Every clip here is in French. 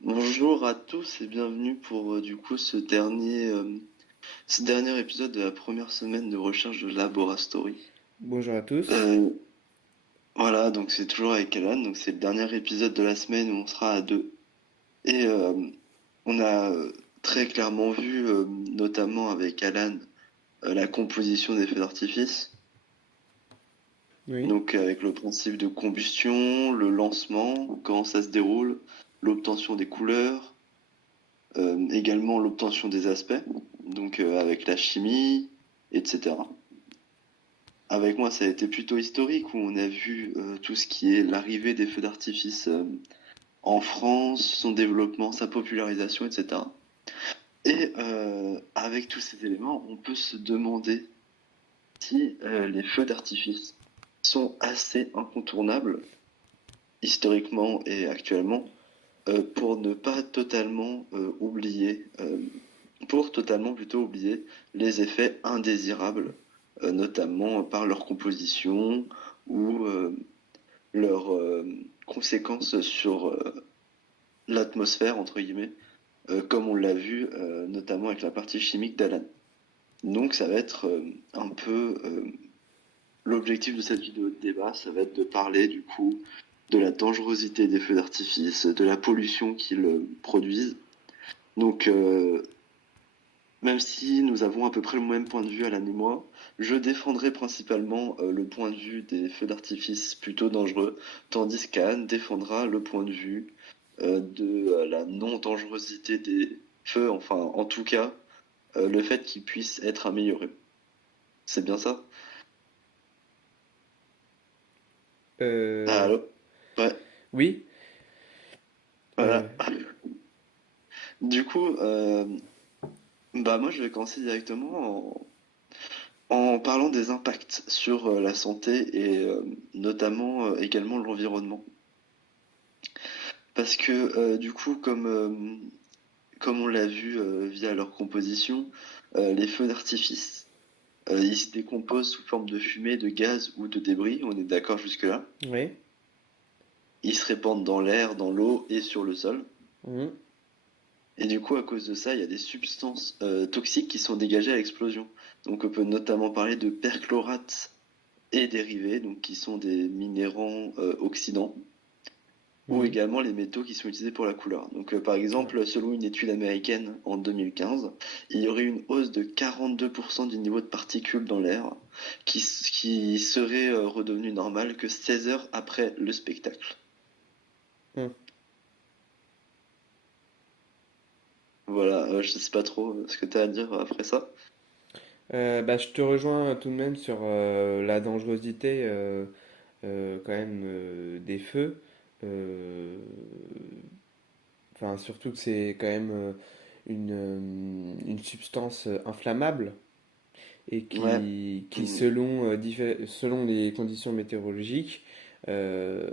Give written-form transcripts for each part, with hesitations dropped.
Bonjour à tous et bienvenue pour du coup ce dernier épisode de la première semaine de recherche de Laborastory. Bonjour à tous. Euh, voilà, donc c'est toujours avec Alan, donc c'est le dernier épisode de la semaine où on sera à deux. Et on a très clairement vu, notamment avec Alan, la composition des feux d'artifice. Oui. Donc avec le principe de combustion, le lancement, comment ça se déroule, l'obtention des couleurs, également l'obtention des aspects, donc avec la chimie, etc. Avec moi, ça a été plutôt historique où on a vu tout ce qui est l'arrivée des feux d'artifice en France, son développement, sa popularisation, etc. Et avec tous ces éléments, on peut se demander si les feux d'artifice sont assez incontournables, historiquement et actuellement, pour ne pas totalement pour totalement plutôt oublier les effets indésirables, notamment par leur composition ou leurs conséquences sur l'atmosphère, entre guillemets, comme on l'a vu notamment avec la partie chimique d'Alan. Donc ça va être un peu l'objectif de cette vidéo de débat, ça va être de parler du coup de la dangerosité des feux d'artifice, de la pollution qu'ils produisent. Donc même si nous avons à peu près le même point de vue, Alan et moi, je défendrai principalement le point de vue des feux d'artifice plutôt dangereux, tandis qu'Anne défendra le point de vue de la non-dangerosité des feux, enfin en tout cas le fait qu'ils puissent être améliorés. C'est bien ça? Ah, Euh, allô? Ouais, oui. voilà. euh, Du coup, bah moi je vais commencer directement en parlant des impacts sur la santé et notamment également l'environnement. Parce que du coup, comme on l'a vu via leur composition, les feux d'artifice, ils se décomposent sous forme de fumée, de gaz ou de débris, on est d'accord jusque-là. oui. Ils se répandent dans l'air, dans l'eau et sur le sol. Mhm. Et du coup, à cause de ça, il y a des substances toxiques qui sont dégagées à l'explosion. Donc on peut notamment parler de perchlorate et dérivés, donc qui sont des minéraux oxydants, ou Mhm. également les métaux qui sont utilisés pour la couleur. Donc, par Ouais. exemple, selon une étude américaine en 2015, il y aurait une hausse de 42% du niveau de particules dans l'air qui serait redevenu normal que 16 heures après le spectacle. Mhm. Voilà, je sais pas trop ce que tu as à dire après ça. Bah, je te rejoins tout de même sur la dangerosité quand même des feux. Euh, Enfin, surtout que c'est quand même une substance inflammable et Ouais. qui Mm. selon les conditions météorologiques, euh,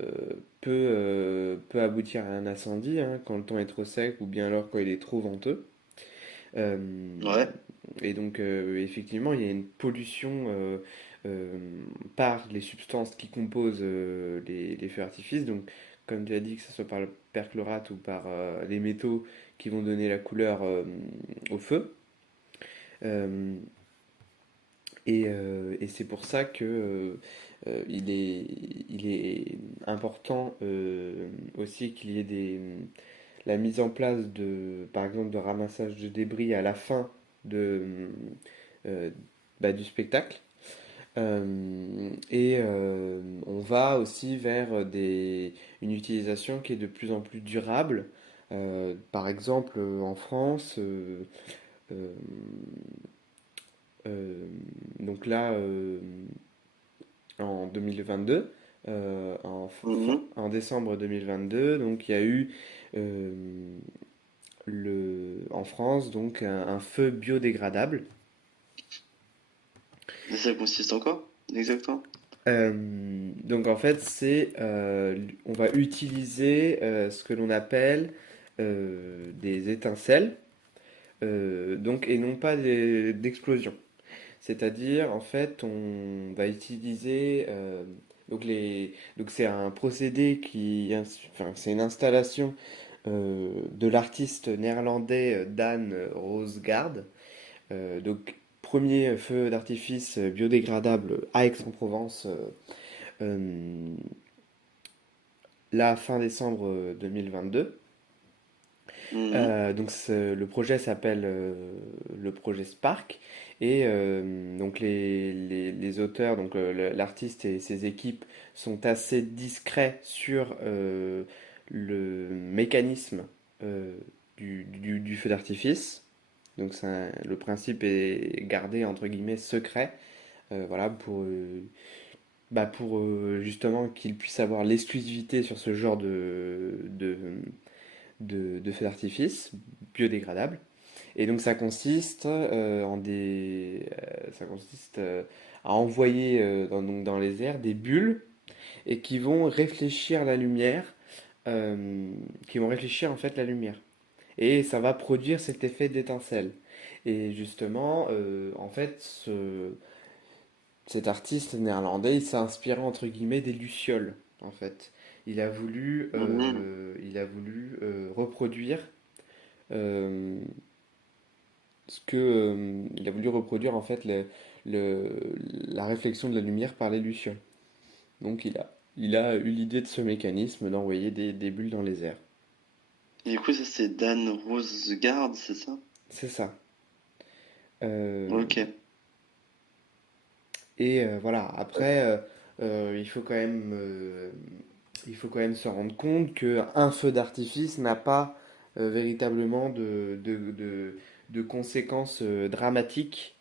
peut aboutir à un incendie hein, quand le temps est trop sec ou bien alors quand il est trop venteux. Euh, Ouais. et donc, effectivement, il y a une pollution euh, par les substances qui composent les feux d'artifice. Donc, comme tu as dit, que ce soit par le perchlorate ou par les métaux qui vont donner la couleur au feu. Euh, et c'est pour ça que il est important aussi qu'il y ait la mise en place par exemple, de ramassage de débris à la fin de, euh, du spectacle. On va aussi vers une utilisation qui est de plus en plus durable. Par exemple, en France, euh, euh, donc là, en 2022, Mhm. en décembre 2022, donc il y a eu euh, en France donc un feu biodégradable. Et ça consiste en quoi? Exactement. Donc en fait, on va utiliser ce que l'on appelle des étincelles, donc et non pas d'explosions. C'est-à-dire, en fait, on va utiliser donc c'est un procédé enfin, c'est une installation de l'artiste néerlandais Dan Rosgaard. Donc, premier feu d'artifice biodégradable à Aix-en-Provence, euh, là, fin décembre 2022. Mhm. Donc le projet s'appelle le projet Spark et donc les auteurs, donc l'artiste et ses équipes sont assez discrets sur le mécanisme euh, du feu d'artifice. Donc le principe est gardé entre guillemets secret, voilà pour justement qu'ils puissent avoir l'exclusivité sur ce genre de feux d'artifice biodégradables. Et donc ça consiste à envoyer donc dans les airs des bulles et qui vont réfléchir la lumière, qui vont réfléchir en fait la lumière. Et ça va produire cet effet d'étincelle. Et justement, en fait, cet artiste néerlandais, il s'est inspiré entre guillemets des lucioles, en fait. Mhm. Il a voulu reproduire euh, il a voulu reproduire en fait la réflexion de la lumière par les lucioles. Donc il a eu l'idée de ce mécanisme d'envoyer des bulles dans les airs. Et du coup, ça c'est Dan Rosegard, c'est ça? C'est ça. Euh, Ok. et voilà, après, il faut quand même se rendre compte qu'un feu d'artifice n'a pas véritablement de conséquences dramatiques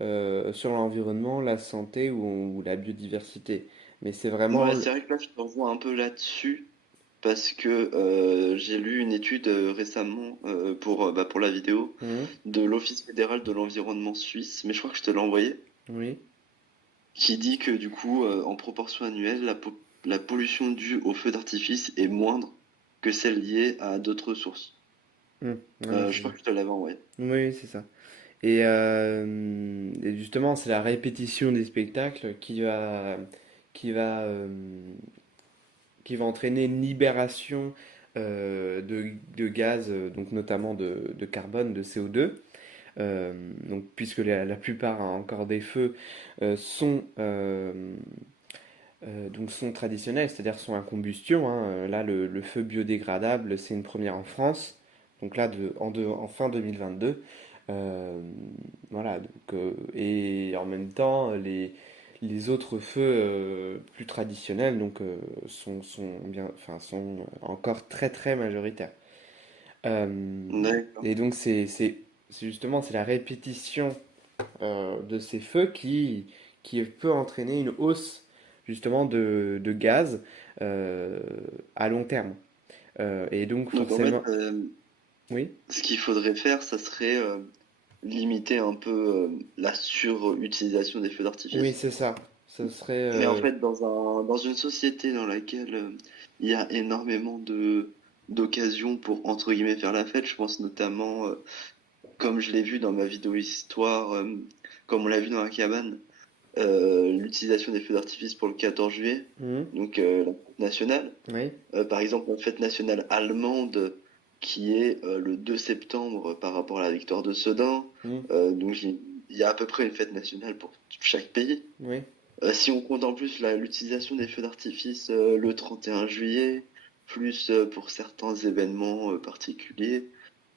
sur l'environnement, la santé ou la biodiversité. Mais c'est vraiment... Ouais, c'est vrai que là, je te revois un peu là-dessus parce que j'ai lu une étude récemment pour la vidéo Mhm, de l'Office fédéral de l'environnement suisse, mais je crois que je te l'ai envoyé, oui. qui dit que du coup, en proportion annuelle, la pollution due au feu d'artifice est moindre que celle liée à d'autres sources. Ouais, Je c'est crois ça. que je te l'avais envoyé. Oui, c'est ça. Et justement, c'est la répétition des spectacles qui va, euh, qui va entraîner une libération de gaz, donc notamment de carbone, de CO2. Donc, puisque la plupart hein, encore des feux donc sont traditionnels, c'est-à-dire sont à combustion, hein. Là, le feu biodégradable, c'est une première en France. Donc là, en fin 2022. Euh, voilà, et en même temps, les autres feux plus traditionnels sont encore très très majoritaires. D'accord. Et donc c'est la répétition de ces feux qui peut entraîner une hausse justement de gaz euh, à long terme. Et donc Donc en fait, forcément, oui, ce qu'il faudrait faire, ça serait limiter un peu la surutilisation des feux oui d'artifice. c'est ça. Ce serait, Mais en fait, dans une société dans laquelle il y a énormément d'occasions pour, entre guillemets, faire la fête, je pense notamment, comme je l'ai vu dans ma vidéo histoire, comme on l'a vu dans la cabane, l'utilisation des feux d'artifice pour le 14 juillet, mhm, donc la fête nationale. oui, Par exemple, la fête nationale allemande qui est le 2 septembre par rapport à la victoire de Sedan. mhm, Il y a à peu près une fête nationale pour chaque pays. oui. Si on compte en plus l'utilisation des feux d'artifice le 31 juillet, plus pour certains événements particuliers,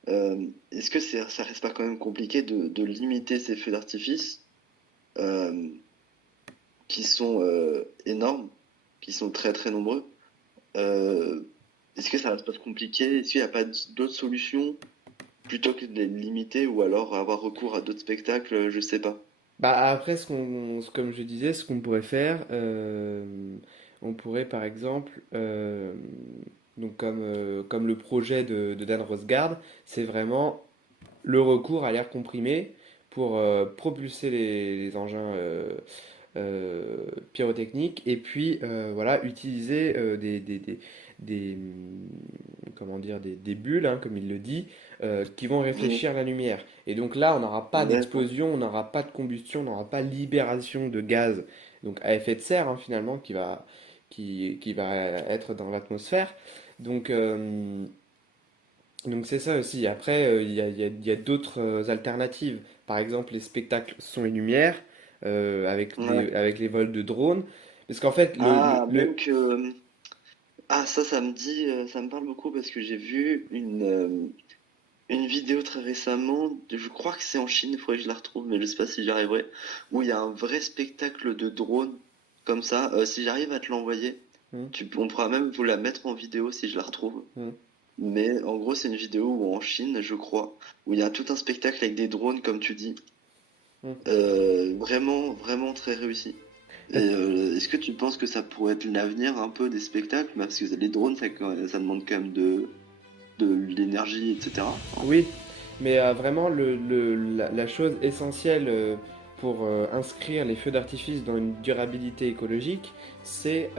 est-ce que ça reste pas quand même compliqué de limiter ces feux d'artifice euh, qui sont énormes, qui sont très très nombreux? Euh, Est-ce que ça reste pas compliqué? Est-ce qu'il n'y a pas d'autres solutions plutôt que de les limiter ou alors avoir recours à d'autres spectacles? Je sais pas. Bah après, comme je disais, ce qu'on pourrait faire, on pourrait par exemple, donc comme le projet de Dan Rosgaard, c'est vraiment le recours à l'air comprimé pour propulser les engins pyrotechniques et puis voilà, utiliser comment dire, des bulles, hein, comme il le dit, qui vont Mhm. réfléchir la lumière. Et donc là, on n'aura pas D'accord. d'explosion, on n'aura pas de combustion, on n'aura pas libération de gaz donc à effet de serre hein, finalement qui va être dans l'atmosphère. Donc Donc c'est ça aussi. Après, il y a d'autres alternatives. Par exemple, les spectacles son et lumière, Ouais. avec les vols de drones. Parce qu'en fait, Ah, même que... Ah, ça me dit, ça me parle beaucoup parce que j'ai vu une vidéo très récemment, je crois que c'est en Chine, il faudrait que je la retrouve, mais je sais pas si j'y arriverai, où il y a un vrai spectacle de drone, comme ça. Si j'arrive à te l'envoyer, Hmm, on pourra même vous la mettre en vidéo si je la retrouve. hmm, Mais en gros, c'est une vidéo où en Chine, je crois, où il y a tout un spectacle avec des drones, comme tu dis, hmm. vraiment, vraiment très réussi. Et est-ce que tu penses que ça pourrait être l'avenir un peu des spectacles? Bah, parce que les drones, ça demande quand même de l'énergie, etc. Enfin, Oui, mais vraiment, la chose essentielle pour inscrire les feux d'artifice dans une durabilité écologique, c'est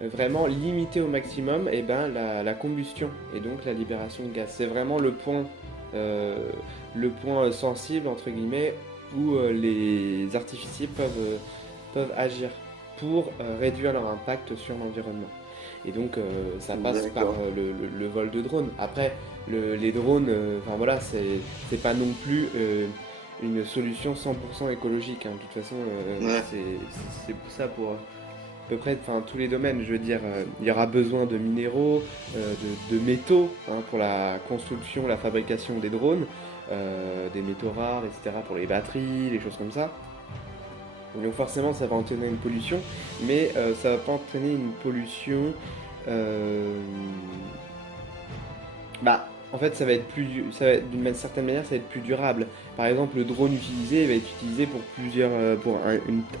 vraiment limiter au maximum la combustion et donc la libération de gaz. C'est vraiment euh, le point sensible, entre guillemets, où les artificiers peuvent agir pour réduire leur impact sur l'environnement. Et donc ça passe par d'accord. le vol de drones. Après, les drones, enfin voilà, c'est pas non plus une solution 100% écologique, hein. De toute façon, Ouais, c'est pour ça pour à peu près enfin, tous les domaines. Je veux dire, il y aura besoin de minéraux, de métaux hein, pour la construction, la fabrication des drones, des métaux rares, etc. pour les batteries, les choses comme ça. Donc forcément, ça va entraîner une pollution, mais ça va pas entraîner une pollution. euh, En fait, d'une certaine manière, ça va être plus durable. Par exemple, le drone utilisé il va être utilisé pour pour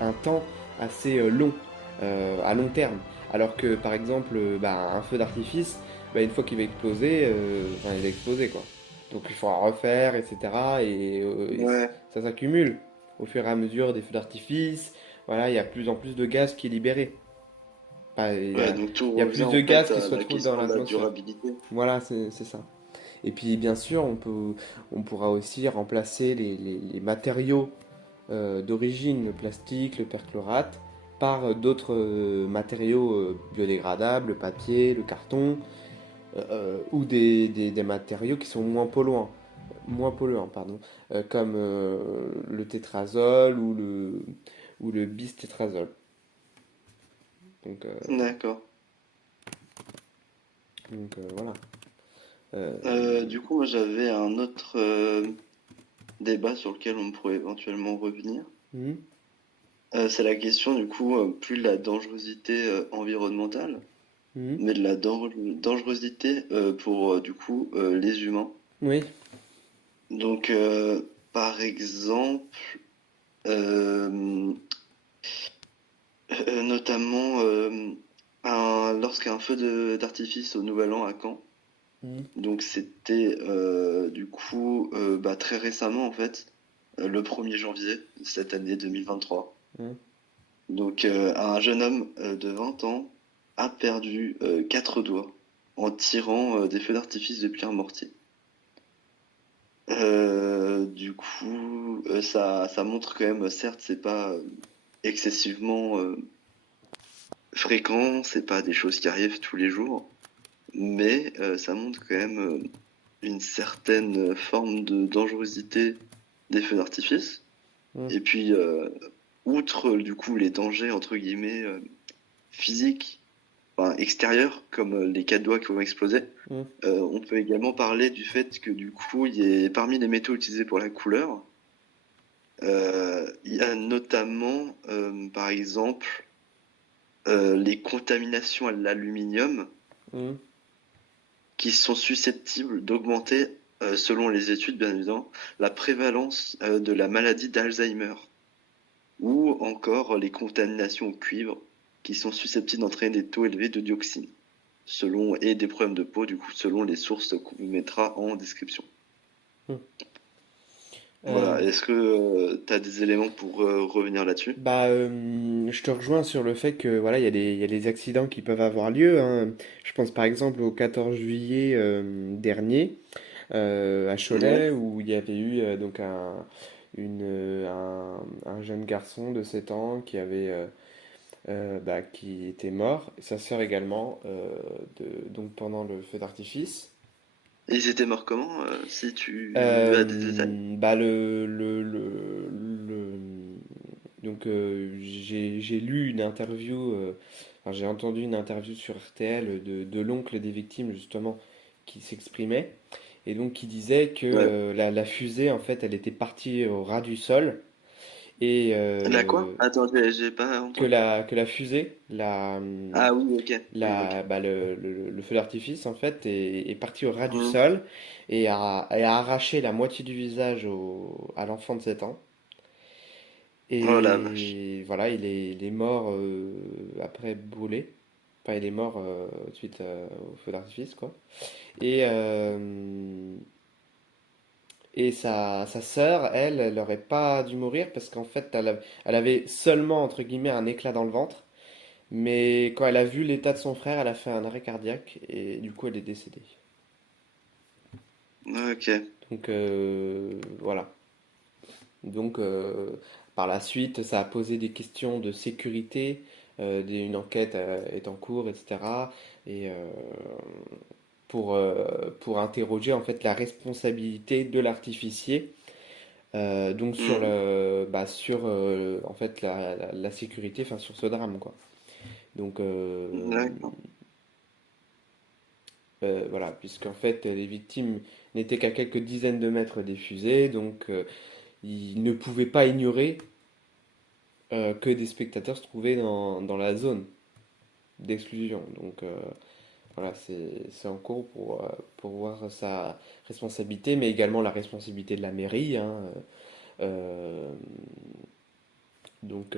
un temps assez long, à long terme. Alors que, par exemple, un feu d'artifice, une fois qu'il va exploser, enfin, il va exploser quoi. Donc il faudra refaire, etc. Et ouais, ça s'accumule au fur et à mesure des feux d'artifice. Voilà, il y a de plus en plus de gaz qui est libéré. Enfin, ouais, donc tout il y a revient plus de en gaz fait qui à se la retrouvent dans question de la l'atmosphère. durabilité. Voilà, c'est ça. Et puis bien sûr, on pourra aussi remplacer les matériaux d'origine, le plastique, le perchlorate, par d'autres matériaux biodégradables, le papier, le carton, ou des matériaux qui sont moins polluants, pardon, comme le tétrazole ou le bistétrazole. Donc, D'accord. voilà. Euh, Du coup, moi j'avais un autre débat sur lequel on pourrait éventuellement revenir. mhm, C'est la question du coup, plus de la dangerosité environnementale, mhm. mais de la dangerosité pour du coup les humains. Oui. Donc, par exemple, euh, notamment lorsqu'un feu d'artifice au Nouvel An à Caen, Mhm, donc c'était du coup très récemment en fait, le 1er janvier cette année 2023. mhm. Donc un jeune homme de 20 ans a perdu 4 doigts en tirant des feux d'artifice depuis un mortier. Du coup, ça montre quand même, certes, c'est pas excessivement fréquent, c'est pas des choses qui arrivent tous les jours, mais ça montre quand même une certaine forme de dangerosité des feux d'artifice. Mhm. Et puis, outre du coup les dangers entre guillemets physiques, enfin, extérieurs, comme les 4 doigts qui vont exploser, Mhm. on peut également parler du fait que du coup, il y a, parmi les métaux utilisés pour la couleur, il y a notamment, par exemple, les contaminations à l'aluminium Mhm. qui sont susceptibles d'augmenter, selon les études bien évidemment, la prévalence de la maladie d'Alzheimer, ou encore les contaminations au cuivre qui sont susceptibles d'entraîner des taux élevés de dioxine, et des problèmes de peau, du coup, selon les sources qu'on vous mettra en description. Mhm. Voilà, Euh, est-ce que tu as des éléments pour revenir là-dessus? je te rejoins sur le fait que voilà, il y a des accidents qui peuvent avoir lieu, hein. Je pense par exemple au 14 juillet dernier à Ouais, Cholet où il y avait eu un jeune garçon de 7 ans qui était mort, sa sœur également, donc pendant le feu d'artifice. Et ils étaient morts comment, si tu as des détails? Bah donc j'ai lu une interview, enfin, j'ai entendu une interview sur RTL de l'oncle des victimes justement qui s'exprimait et donc qui disait que Ouais. la fusée en fait elle était partie au ras du sol et La quoi? Attends, j'ai pas entendu. que la fusée, Ah oui, ok. Oui, ok. bah, le feu d'artifice en fait est parti au ras du Mhm. sol et a arraché la moitié du visage à l'enfant de 7 ans. Oh la vache. Et voilà, il est mort après brûlé. Enfin, il est mort suite au feu d'artifice, quoi. Et, et sa sœur, elle aurait pas dû mourir parce qu'en fait, elle avait seulement, entre guillemets, un éclat dans le ventre. Mais quand elle a vu l'état de son frère, elle a fait un arrêt cardiaque et du coup, elle est décédée. Ok. Donc voilà. Donc par la suite, ça a posé des questions de sécurité. Une enquête est en cours, etc. Et pour interroger en fait la responsabilité de l'artificier. Donc sur Mhm. sur en fait la sécurité, enfin sur ce drame quoi. Donc D'accord. voilà, puisqu'en fait les victimes n'étaient qu'à quelques dizaines de mètres des fusées, donc ils ne pouvaient pas ignorer que des spectateurs se trouvaient dans la zone d'exclusion. Donc voilà, c'est en cours pour voir sa responsabilité, mais également la responsabilité de la mairie, hein. Euh, donc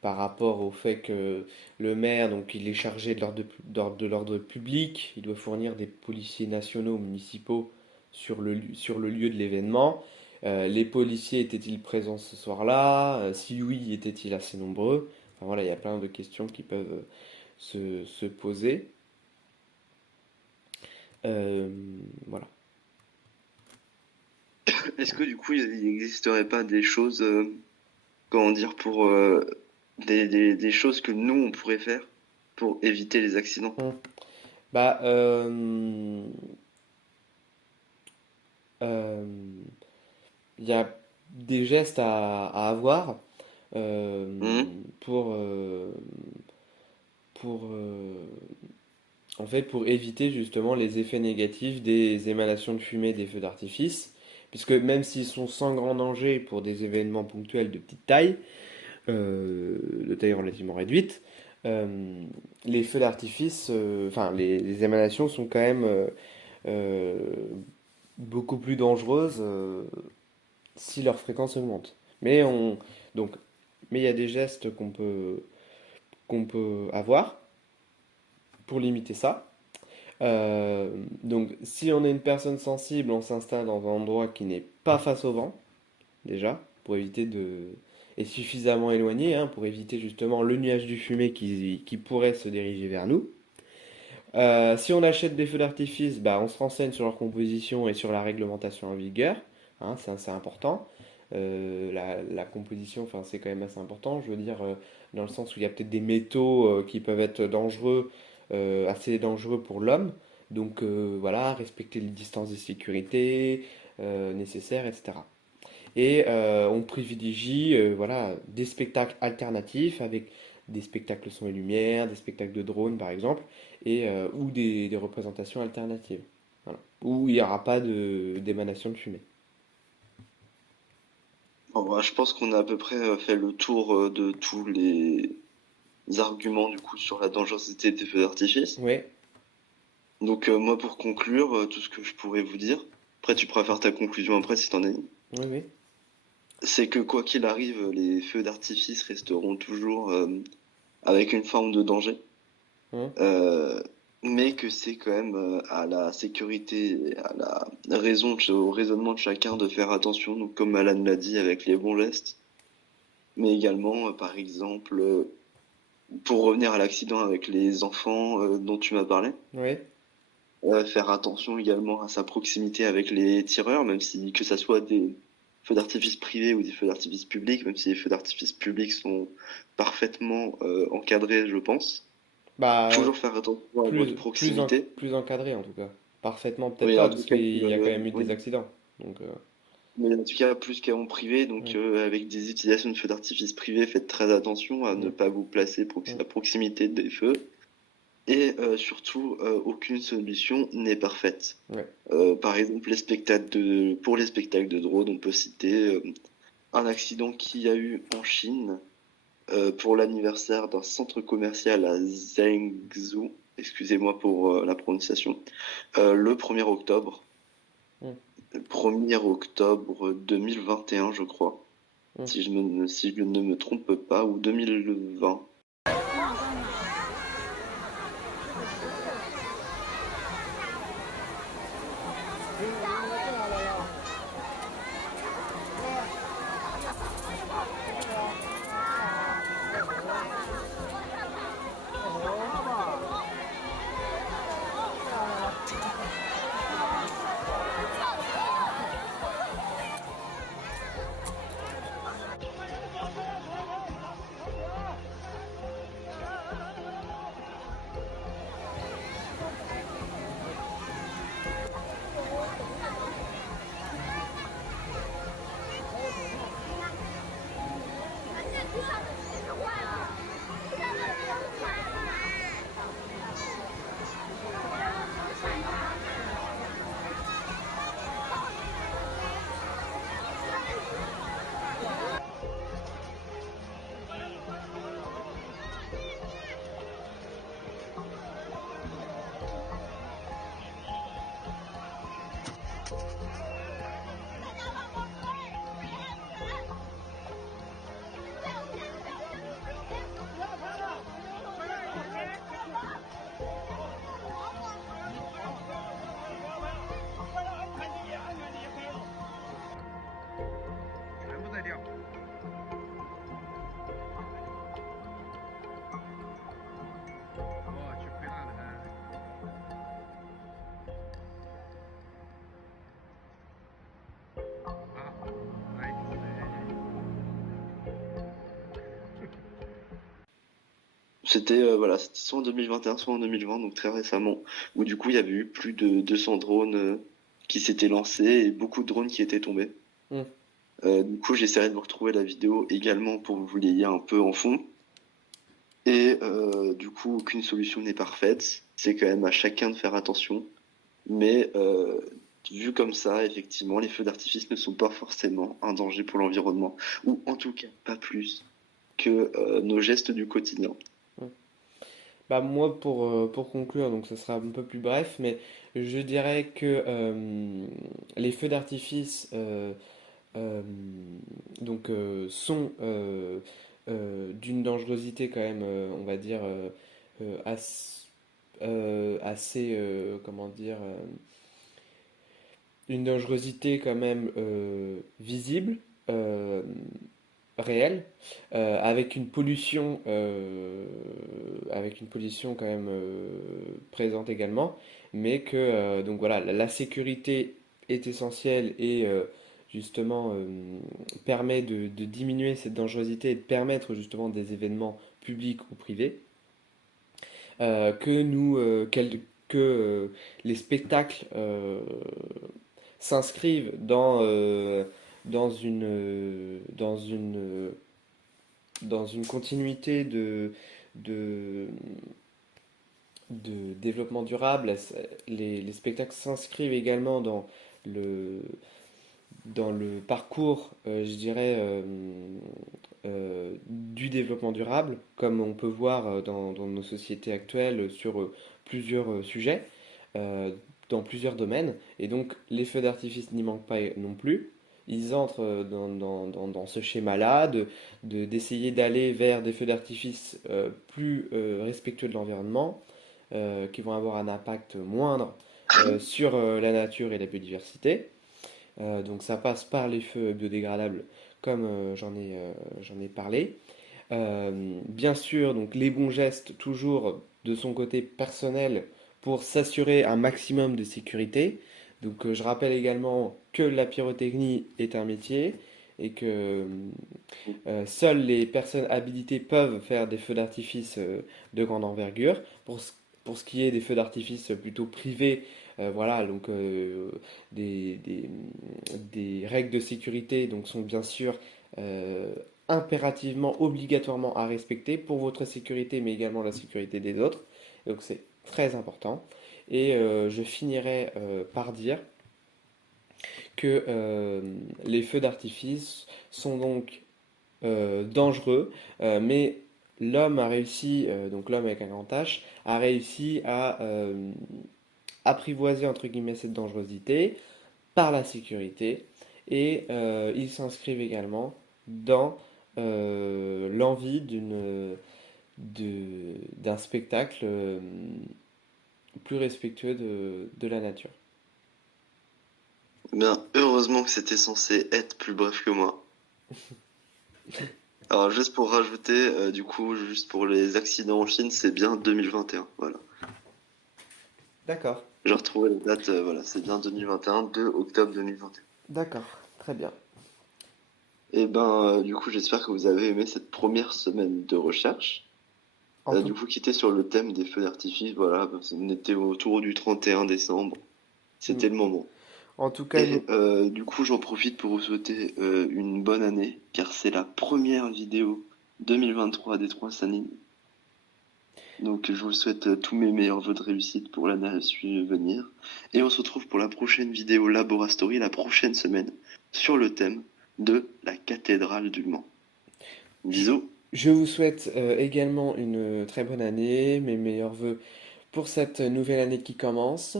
par rapport au fait que le maire, donc il est chargé de l'ordre public, il doit fournir des policiers nationaux, municipaux sur le lieu de l'événement. Les policiers étaient-ils présents ce soir-là? Si oui, étaient-ils assez nombreux? Enfin voilà, il y a plein de questions qui peuvent se poser. Euh, voilà. Est-ce que du coup, il n'existerait pas des choses, comment dire, pour des choses que nous, on pourrait faire pour éviter les accidents? Hum. Bah, euh, il y a des gestes à avoir euh, Mhm. pour, euh, pour, en fait, pour éviter justement les effets négatifs des émanations de fumée des feux d'artifice, puisque même s'ils sont sans grand danger pour des événements ponctuels de petite taille, de taille relativement réduite, euh, les feux d'artifice, enfin les émanations sont quand même euh, beaucoup plus dangereuses si leur fréquence augmente. Mais on, donc, mais il y a des gestes qu'on peut avoir pour limiter ça. Donc, si on est une personne sensible, on s'installe dans un endroit qui n'est pas face au vent, déjà, pour éviter de... et suffisamment éloigné, hein, pour éviter justement le nuage du fumée qui pourrait se diriger vers nous. Si on achète des feux d'artifice, bah, on se renseigne sur leur composition et sur la réglementation en vigueur, hein, c'est assez important. La composition, enfin, c'est quand même assez important, je veux dire, dans le sens où il y a peut-être des métaux qui peuvent être dangereux, assez dangereux pour l'homme. Donc voilà, respecter les distances de sécurité nécessaires, etc. Et on privilégie voilà, des spectacles alternatifs avec des spectacles son et lumière, des spectacles de drone par exemple, ou des représentations alternatives. Voilà. Où il n'y aura pas d'émanation de fumée. Bon, bah, je pense qu'on a à peu près fait le tour de tous les arguments du coup sur la dangerosité des feux d'artifice. Oui, Donc moi pour conclure, tout ce que je pourrais vous dire, après tu pourras faire ta conclusion après si t'en as une, oui, oui. c'est que quoi qu'il arrive, les feux d'artifice resteront toujours avec une forme de danger, Hein. euh, mais que c'est quand même à la sécurité, et à la raison, au raisonnement de chacun de faire attention, donc comme Alan l'a dit, avec les bons gestes, mais également par exemple pour revenir à l'accident avec les enfants dont tu m'as parlé. Oui. Faire attention également à sa proximité avec les tireurs, même si que ça soit des feux d'artifice privés ou des feux d'artifice publics, même si les feux d'artifice publics sont parfaitement encadrés, je pense. Bah, Toujours faire attention à votre proximité. plus encadré en tout cas. Parfaitement, peut-être Oui, pas, en tout parce cas, qu'il y a quand même eu des oui. accidents. Donc, Mais en tout cas, plus qu'en privé, donc mm, avec des utilisations de feux d'artifice privés, faites très attention à ne mm, pas vous placer mm, à proximité des feux. Et surtout, aucune solution n'est parfaite. ouais. Par exemple, pour les spectacles de drone, on peut citer un accident qu'il y a eu en Chine pour l'anniversaire d'un centre commercial à Zhengzhou, excusez-moi pour la prononciation, le 1er octobre, Mm, 1er octobre 2021, je crois, mm. si je ne me trompe pas, ou 2020. C'était soit en 2021, soit en 2020, donc très récemment, où du coup il y avait eu plus de 200 drones qui s'étaient lancés et beaucoup de drones qui étaient tombés. Mm. Du coup, j'essaierai de vous retrouver la vidéo également pour que vous l'ayez un peu en fond. Et du coup, aucune solution n'est parfaite. C'est quand même à chacun de faire attention. Mais vu comme ça, effectivement, les feux d'artifice ne sont pas forcément un danger pour l'environnement, ou en tout cas pas plus que nos gestes du quotidien. Mm. Bah moi pour conclure, donc ça sera un peu plus bref, mais je dirais que les feux d'artifice euh, sont d'une dangerosité quand même, on va dire, assez, comment dire, une dangerosité quand même visible, euh, réelle, avec une pollution quand même présente également, mais que donc voilà, la sécurité est essentielle et justement permet de diminuer cette dangerosité et de permettre justement des événements publics ou privés, que les spectacles s'inscrivent dans dans une continuité de, de développement durable. Les spectacles s'inscrivent également le, dans le parcours, je dirais, du développement durable, comme on peut voir dans nos sociétés actuelles sur plusieurs sujets, euh, dans plusieurs domaines. Et donc, les feux d'artifice n'y manquent pas non plus. Ils entrent dans ce schéma-là, d'essayer d'aller vers des feux d'artifice plus respectueux de l'environnement, qui vont avoir un impact moindre sur la nature et la biodiversité. Donc ça passe par les feux biodégradables comme j'en ai parlé. Bien sûr, donc les bons gestes toujours de son côté personnel pour s'assurer un maximum de sécurité. Donc je rappelle également que la pyrotechnie est un métier et que seules les personnes habilitées peuvent faire des feux d'artifice de grande envergure. Pour ce qui est des feux d'artifice plutôt privés, Voilà, donc des règles de sécurité donc, sont bien sûr euh, impérativement, obligatoirement à respecter pour votre sécurité, mais également la sécurité des autres. Donc c'est très important. Et je finirai par dire que les feux d'artifice sont donc dangereux, mais l'homme a réussi, donc l'homme avec un grand H, a réussi à apprivoiser entre guillemets cette dangerosité par la sécurité et ils s'inscrivent également dans l'envie d'un spectacle plus respectueux de la nature. Bien, heureusement que c'était censé être plus bref que moi. Alors, juste pour rajouter, du coup, juste pour les accidents en Chine, c'est bien 2021. Voilà. D'accord, J'ai retrouvé la date, voilà, c'est bien 2021, 2 octobre 2021. d'accord, très bien. Et ben, du coup, j'espère que vous avez aimé cette première semaine de recherche. En Du tout, coup, qui était sur le thème des feux d'artifice, voilà, on était autour du 31 décembre. C'était le moment. en tout cas, Et du coup, j'en profite pour vous souhaiter une bonne année, car c'est la première vidéo 2023 des trois Sanini. Donc, je vous souhaite tous mes meilleurs vœux de réussite pour l'année à venir. Et on se retrouve pour la prochaine vidéo Laborastory, la prochaine semaine, sur le thème de la cathédrale du Mans. je, Bisous! je vous souhaite également une très bonne année, mes meilleurs voeux pour cette nouvelle année qui commence.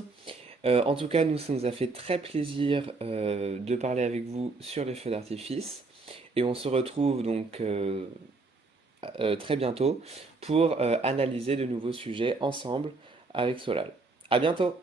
En tout cas, nous, ça nous a fait très plaisir de parler avec vous sur les feux d'artifice. Et on se retrouve donc très bientôt pour analyser de nouveaux sujets ensemble avec Solal. À bientôt!